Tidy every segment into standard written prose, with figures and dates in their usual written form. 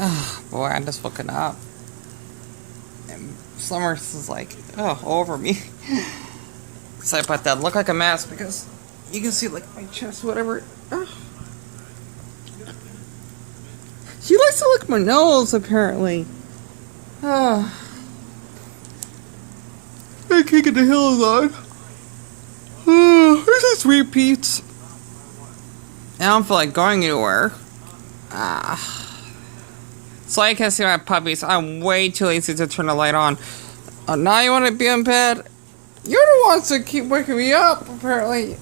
Oh, boy, I'm just woken up. And Summers is like, oh, all over me. So I put that look like a mask because you can see like my chest, whatever. Oh. She likes to lick my nose, apparently. Oh. I can't get the hills on. Oh, this just repeats. I don't feel like going anywhere. So I can see my puppies. I'm way too lazy to turn the light on. Now you want to be in bed? You're the ones that keep waking me up, apparently.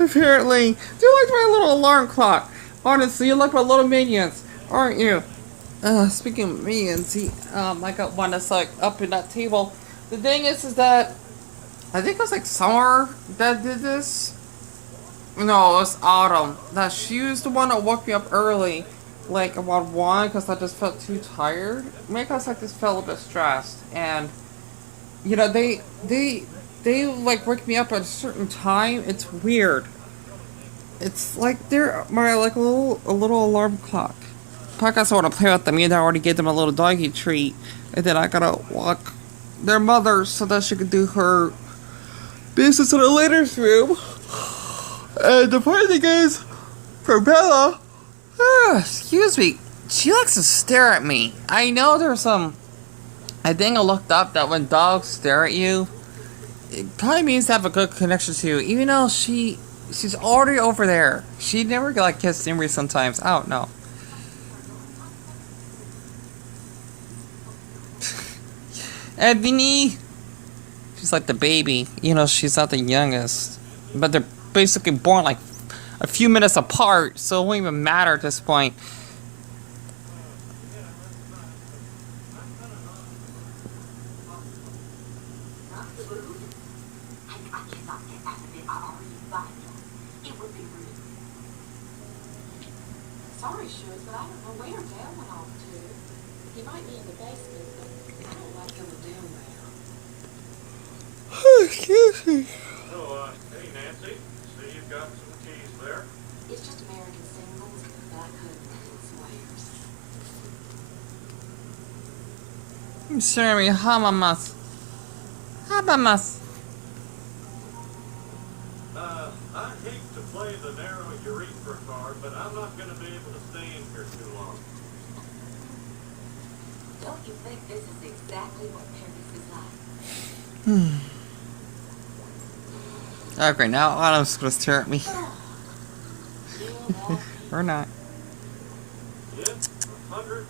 Apparently. You're like my little alarm clock. Honestly, you're like my little minions, aren't you? Speaking of minions, I got one that's like up in that table. The thing is that I think it was like Summer that did this. No, it was Autumn. That she was the one that woke me up early, like about 1, because I just felt too tired. Maybe because I just felt a bit stressed, and you know they like wake me up at a certain time. It's weird. It's like they're my like a little alarm clock. I guess I want to play with them. I already gave them a little doggy treat, and then I gotta walk their mother so that she can do her business in the ladies' room. And the funny thing is, for Bella, excuse me, she likes to stare at me. I know there's some. I think I looked up that when dogs stare at you, it probably means to have a good connection to you. Even though she's already over there. She never like kissed me sometimes. I don't know. Ebony, she's like the baby. You know, she's not the youngest, but they're basically born like a few minutes apart, so it won't even matter at this point. Sorry, Shoes, but I don't know where Dale went off to. He might be in the basement, but I don't like him down there. Excuse me. So, hey Nancy, see you've got some keys there. It's just American singles, but I couldn't swears. Sorry, hamamas. Hamamas. I hate to play the narrow urethra card, but I'm not going to be able to stay in here too long. Don't you think this is exactly what Paris is like? Okay, now Autumn's gonna stare at me. Or not. Yeah, 100